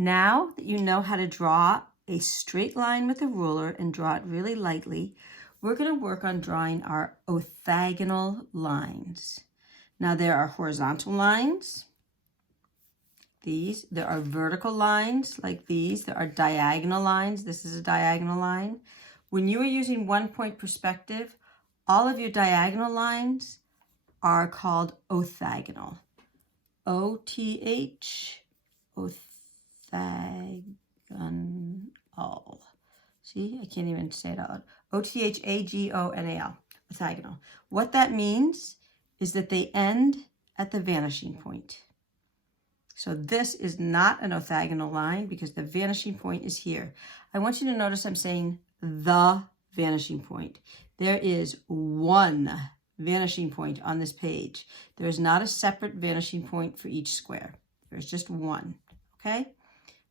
Now that you know how to draw a straight line with a ruler and draw it really lightly, we're going to work on drawing our orthogonal lines. Now there are horizontal lines, these. There are vertical lines like these. There are diagonal lines. This is a diagonal line. When you are using 1-point perspective, all of your diagonal lines are called orthogonal. O-T-H, orthogonal. See, I can't even say it out loud. O-T-H-A-G-O-N-A-L, orthogonal. What that means is that they end at the vanishing point. So this is not an orthogonal line because the vanishing point is here. I want you to notice I'm saying the vanishing point. There is one vanishing point on this page. There is not a separate vanishing point for each square. There's just one, okay?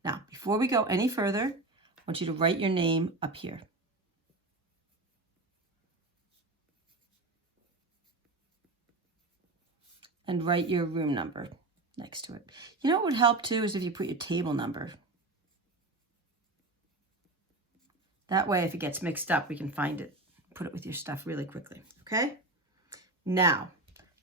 Now, before we go any further, I want you to write your name up here. And write your room number next to it. You know what would help too is if you put your table number. That way, if it gets mixed up, we can find it, put it with your stuff really quickly, okay? Now,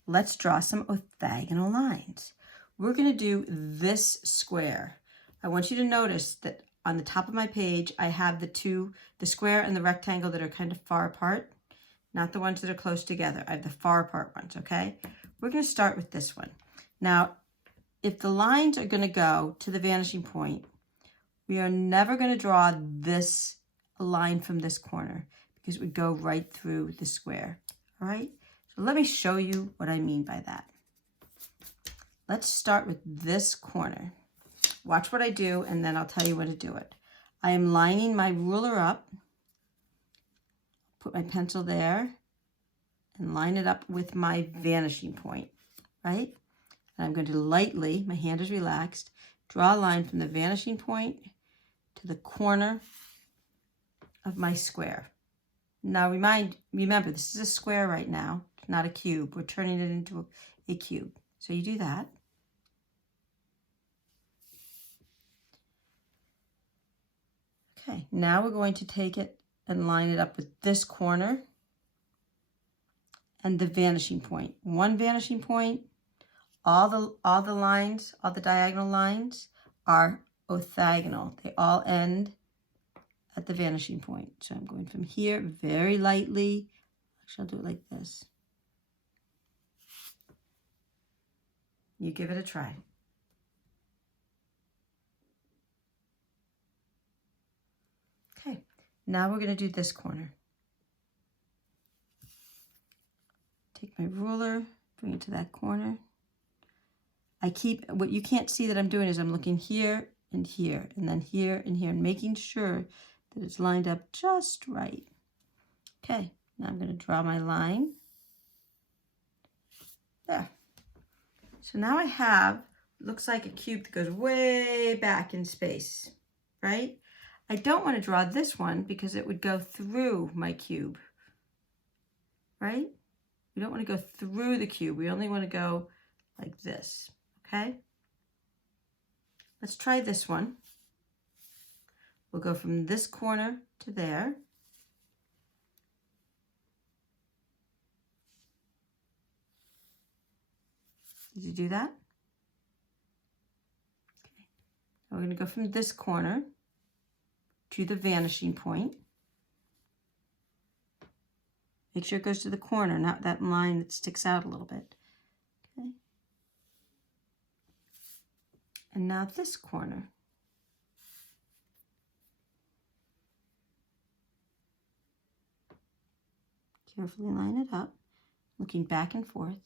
let's draw some orthogonal lines. We're going to do this square. I want you to notice that on the top of my page, I have the square and the rectangle that are kind of far apart, not the ones that are close together. I have the far apart ones, okay? We're going to start with this one. Now, if the lines are going to go to the vanishing point, we are never going to draw this line from this corner because it would go right through the square, all right? So let me show you what I mean by that. Let's start with this corner. Watch what I do, and then I'll tell you when to do it. I am lining my ruler up, put my pencil there, and line it up with my vanishing point, right? And I'm going to lightly, my hand is relaxed, draw a line from the vanishing point to the corner of my square. Now remember, this is a square right now, not a cube. We're turning it into a cube. So you do that. Okay, now we're going to take it and line it up with this corner and the vanishing point. One vanishing point, all the lines, all the diagonal lines are orthogonal. They all end at the vanishing point. So I'm going from here very lightly. Actually, I'll do it like this. You give it a try. Okay, now we're going to do this corner. Take my ruler, bring it to that corner. What you can't see that I'm doing is I'm looking here, and then here, and making sure that it's lined up just right. Okay, now I'm going to draw my line. There. So now I have, looks like a cube that goes way back in space, right? I don't want to draw this one because it would go through my cube, right? We don't want to go through the cube. We only want to go like this, okay? Let's try this one. We'll go from this corner to there. Did you do that? Okay. Now we're going to go from this corner to the vanishing point. Make sure it goes to the corner, not that line that sticks out a little bit. Okay. And now this corner. Carefully line it up, looking back and forth.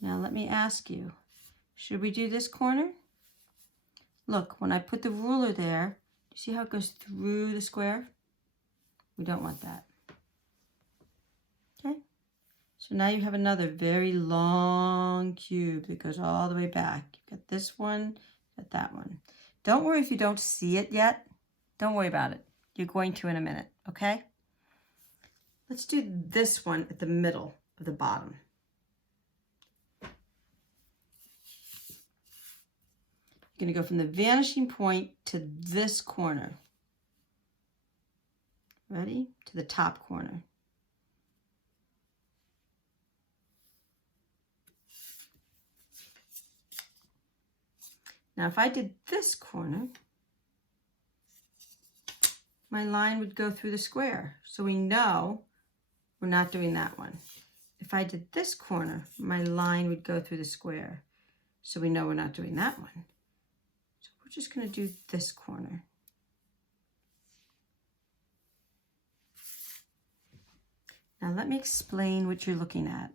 Now let me ask you, should we do this corner? Look, when I put the ruler there, do you see how it goes through the square? We don't want that. Okay, so now you have another very long cube that goes all the way back. You've got this one, got that one. Don't worry if you don't see it yet. Don't worry about it. You're going to in a minute, okay? Let's do this one at the middle of the bottom. You're going to go from the vanishing point to this corner. Ready? To the top corner. Now if I did this corner, my line would go through the square. So we know we're not doing that one. If I did this corner, my line would go through the square. So we know we're not doing that one. So we're just going to do this corner. Now let me explain what you're looking at.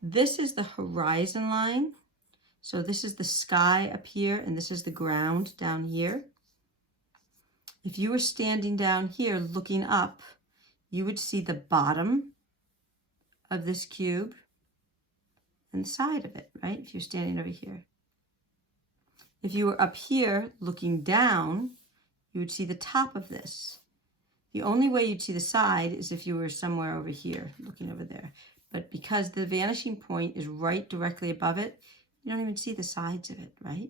This is the horizon line. So this is the sky up here, and this is the ground down here. If you were standing down here looking up, you would see the bottom of this cube and the side of it, right? If you're standing over here. If you were up here looking down, you would see the top of this. The only way you'd see the side is if you were somewhere over here, looking over there. But because the vanishing point is right directly above it, you don't even see the sides of it, right?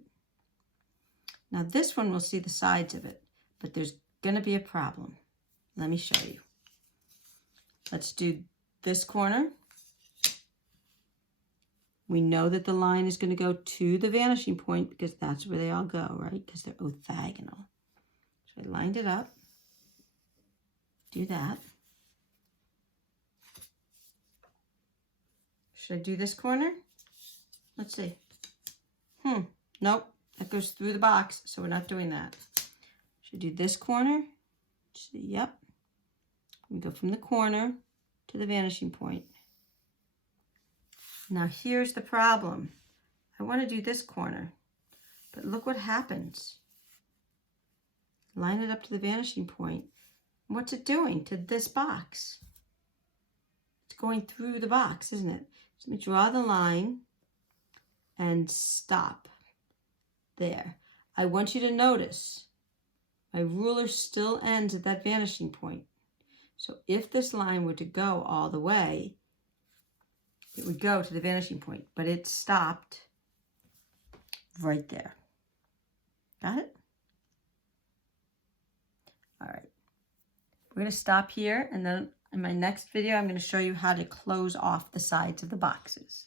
Now this one will see the sides of it, but there's going to be a problem. Let me show you. Let's do this corner. We know that the line is going to go to the vanishing point because that's where they all go, right? Because they're orthogonal. So I lined it up. Do that. Should I do this corner? Let's see. Nope. That goes through the box, so we're not doing that. Should I do this corner? Yep. We go from the corner to the vanishing point. Now here's the problem. I want to do this corner, but look what happens. Line it up to the vanishing point. What's it doing to this box? It's going through the box, isn't it? So let me draw the line and stop there. I want you to notice my ruler still ends at that vanishing point. So if this line were to go all the way, it would go to the vanishing point, but it stopped right there. Got it? All right. We're going to stop here, and then in my next video, I'm going to show you how to close off the sides of the boxes.